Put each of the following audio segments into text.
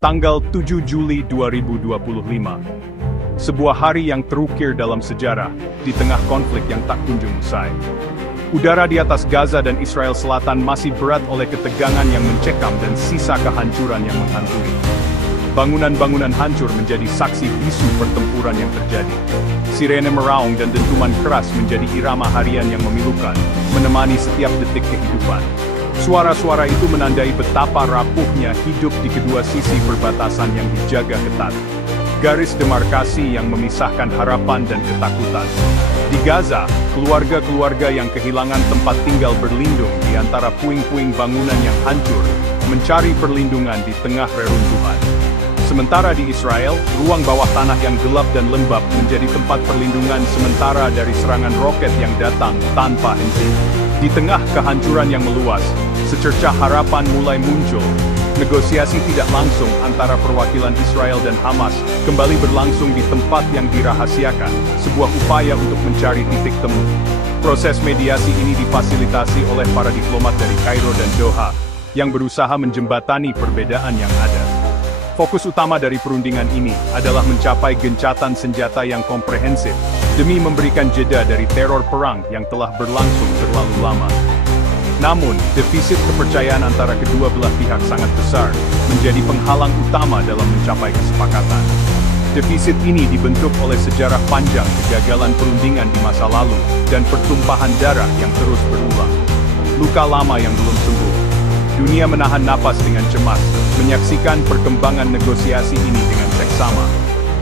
Tanggal 7 Juli 2025. Sebuah hari yang terukir dalam sejarah, di tengah konflik yang tak kunjung usai. Udara di atas Gaza dan Israel Selatan masih berat oleh ketegangan yang mencekam dan sisa kehancuran yang menghantui. Bangunan-bangunan hancur menjadi saksi bisu pertempuran yang terjadi. Sirene meraung dan dentuman keras menjadi irama harian yang memilukan, menemani setiap detik kehidupan. Suara-suara itu menandai betapa rapuhnya hidup di kedua sisi perbatasan yang dijaga ketat. Garis demarkasi yang memisahkan harapan dan ketakutan. Di Gaza, keluarga-keluarga yang kehilangan tempat tinggal berlindung di antara puing-puing bangunan yang hancur, mencari perlindungan di tengah reruntuhan. Sementara di Israel, ruang bawah tanah yang gelap dan lembab menjadi tempat perlindungan sementara dari serangan roket yang datang tanpa henti. Di tengah kehancuran yang meluas, secercah harapan mulai muncul. Negosiasi tidak langsung antara perwakilan Israel dan Hamas kembali berlangsung di tempat yang dirahasiakan, sebuah upaya untuk mencari titik temu. Proses mediasi ini difasilitasi oleh para diplomat dari Kairo dan Doha, yang berusaha menjembatani perbedaan yang ada. Fokus utama dari perundingan ini adalah mencapai gencatan senjata yang komprehensif, demi memberikan jeda dari teror perang yang telah berlangsung terlalu lama. Namun, defisit kepercayaan antara kedua belah pihak sangat besar, menjadi penghalang utama dalam mencapai kesepakatan. Defisit ini dibentuk oleh sejarah panjang kegagalan perundingan di masa lalu, dan pertumpahan darah yang terus berulang. Luka lama yang belum sembuh. Dunia menahan napas dengan cemas, menyaksikan perkembangan negosiasi ini dengan seksama.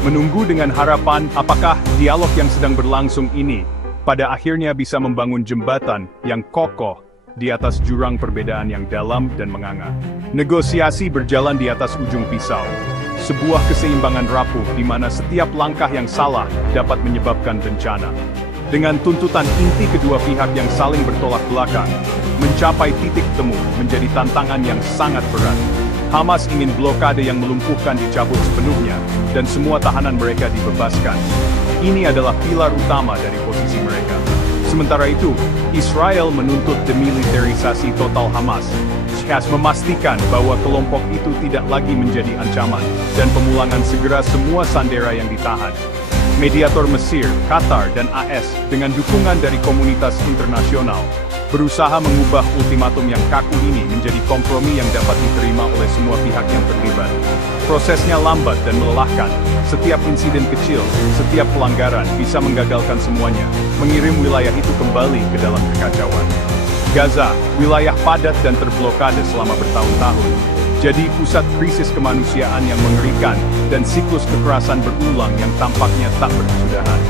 Menunggu dengan harapan, apakah dialog yang sedang berlangsung ini, pada akhirnya bisa membangun jembatan yang kokoh, di atas jurang perbedaan yang dalam dan menganga. Negosiasi berjalan di atas ujung pisau. Sebuah keseimbangan rapuh di mana setiap langkah yang salah dapat menyebabkan bencana. Dengan tuntutan inti kedua pihak yang saling bertolak belakang, mencapai titik temu menjadi tantangan yang sangat berat. Hamas ingin blokade yang melumpuhkan dicabut sepenuhnya, dan semua tahanan mereka dibebaskan. Ini adalah pilar utama dari posisi mereka. Sementara itu, Israel menuntut demilitarisasi total Hamas, memastikan bahwa kelompok itu tidak lagi menjadi ancaman, dan pemulangan segera semua sandera yang ditahan. Mediator Mesir, Qatar, dan AS, dengan dukungan dari komunitas internasional, berusaha mengubah ultimatum yang kaku ini menjadi kompromi yang dapat diterima oleh semua pihak yang terlibat. Prosesnya lambat dan melelahkan. Setiap insiden kecil, setiap pelanggaran bisa menggagalkan semuanya, mengirim wilayah itu kembali ke dalam kekacauan. Gaza, wilayah padat dan terblokade selama bertahun-tahun, jadi pusat krisis kemanusiaan yang mengerikan, dan siklus kekerasan berulang yang tampaknya tak berkesudahan.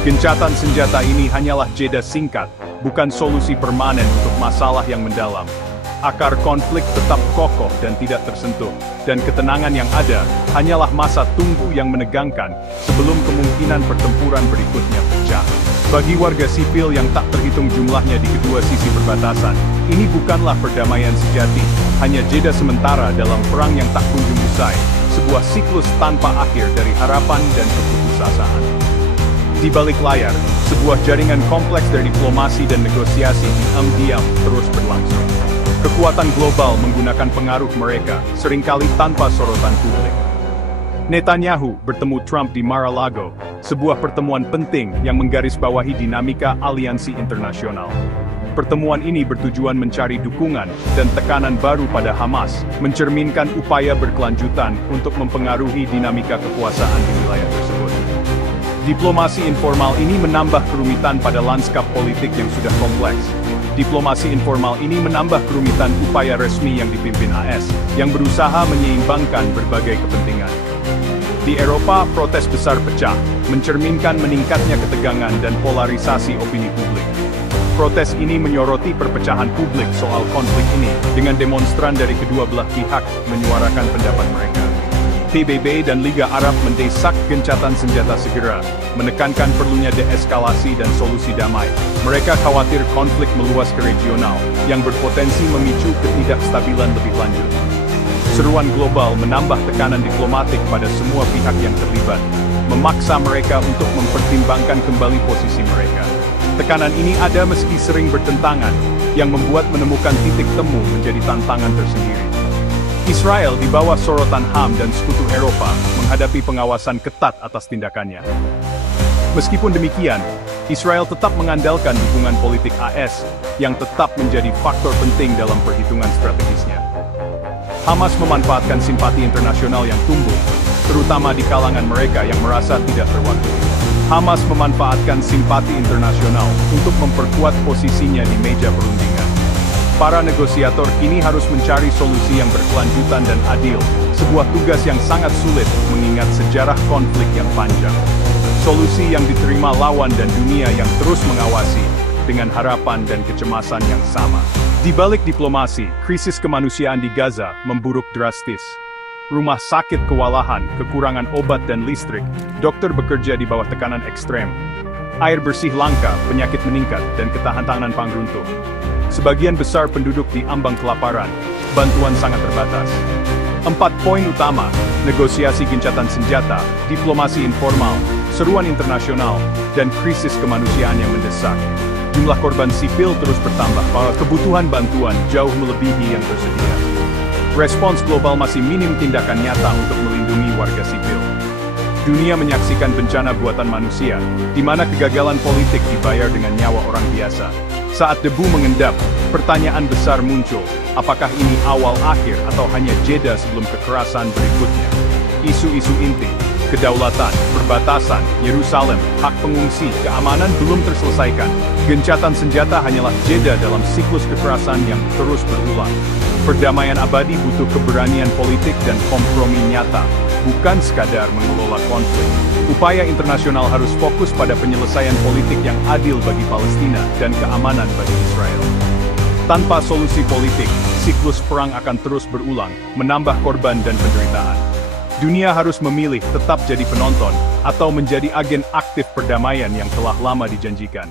Gencatan senjata ini hanyalah jeda singkat, bukan solusi permanen untuk masalah yang mendalam. Akar konflik tetap kokoh dan tidak tersentuh, dan ketenangan yang ada hanyalah masa tunggu yang menegangkan sebelum kemungkinan pertempuran berikutnya pecah. Bagi warga sipil yang tak terhitung jumlahnya di kedua sisi perbatasan, ini bukanlah perdamaian sejati, hanya jeda sementara dalam perang yang tak kunjung usai, sebuah siklus tanpa akhir dari harapan dan keputusasaan. Di balik layar, sebuah jaringan kompleks dari diplomasi dan negosiasi diam-diam terus berlangsung. Kekuatan global menggunakan pengaruh mereka, seringkali tanpa sorotan publik. Netanyahu bertemu Trump di Mar-a-Lago, sebuah pertemuan penting yang menggarisbawahi dinamika aliansi internasional. Pertemuan ini bertujuan mencari dukungan dan tekanan baru pada Hamas, mencerminkan upaya berkelanjutan untuk mempengaruhi dinamika kekuasaan di wilayah tersebut. Diplomasi informal ini menambah kerumitan pada lanskap politik yang sudah kompleks. Diplomasi informal ini menambah kerumitan upaya resmi yang dipimpin AS, yang berusaha menyeimbangkan berbagai kepentingan. Di Eropa, protes besar pecah, mencerminkan meningkatnya ketegangan dan polarisasi opini publik. Protes ini menyoroti perpecahan publik soal konflik ini, dengan demonstran dari kedua belah pihak menyuarakan pendapat mereka. PBB dan Liga Arab mendesak gencatan senjata segera, menekankan perlunya deeskalasi dan solusi damai. Mereka khawatir konflik meluas ke regional, yang berpotensi memicu ketidakstabilan lebih lanjut. Seruan global menambah tekanan diplomatik pada semua pihak yang terlibat, memaksa mereka untuk mempertimbangkan kembali posisi mereka. Tekanan ini ada meski sering bertentangan, yang membuat menemukan titik temu menjadi tantangan tersendiri. Israel di bawah sorotan HAM dan Sekutu Eropa menghadapi pengawasan ketat atas tindakannya. Meskipun demikian, Israel tetap mengandalkan dukungan politik AS yang tetap menjadi faktor penting dalam perhitungan strategisnya. Hamas memanfaatkan simpati internasional yang tumbuh, terutama di kalangan mereka yang merasa tidak terwakili. Hamas memanfaatkan simpati internasional untuk memperkuat posisinya di meja perundingan. Para negosiator kini harus mencari solusi yang berkelanjutan dan adil, sebuah tugas yang sangat sulit mengingat sejarah konflik yang panjang. Solusi yang diterima lawan dan dunia yang terus mengawasi, dengan harapan dan kecemasan yang sama. Di balik diplomasi, krisis kemanusiaan di Gaza memburuk drastis. Rumah sakit kewalahan, kekurangan obat dan listrik, dokter bekerja di bawah tekanan ekstrem. Air bersih langka, penyakit meningkat, dan ketahanan pangan runtuh. Sebagian besar penduduk di ambang kelaparan, bantuan sangat terbatas. 4 poin utama, negosiasi gencatan senjata, diplomasi informal, seruan internasional, dan krisis kemanusiaan yang mendesak. Jumlah korban sipil terus bertambah, kebutuhan bantuan jauh melebihi yang tersedia. Respons global masih minim tindakan nyata untuk melindungi warga sipil. Dunia menyaksikan bencana buatan manusia, di mana kegagalan politik dibayar dengan nyawa orang biasa. Saat debu mengendap, pertanyaan besar muncul, apakah ini awal akhir atau hanya jeda sebelum kekerasan berikutnya? Isu-isu inti, kedaulatan, perbatasan, Yerusalem, hak pengungsi, keamanan belum terselesaikan. Gencatan senjata hanyalah jeda dalam siklus kekerasan yang terus berulang. Perdamaian abadi butuh keberanian politik dan kompromi nyata, bukan sekadar mengelola konflik. Upaya internasional harus fokus pada penyelesaian politik yang adil bagi Palestina dan keamanan bagi Israel. Tanpa solusi politik, siklus perang akan terus berulang, menambah korban dan penderitaan. Dunia harus memilih tetap jadi penonton, atau menjadi agen aktif perdamaian yang telah lama dijanjikan.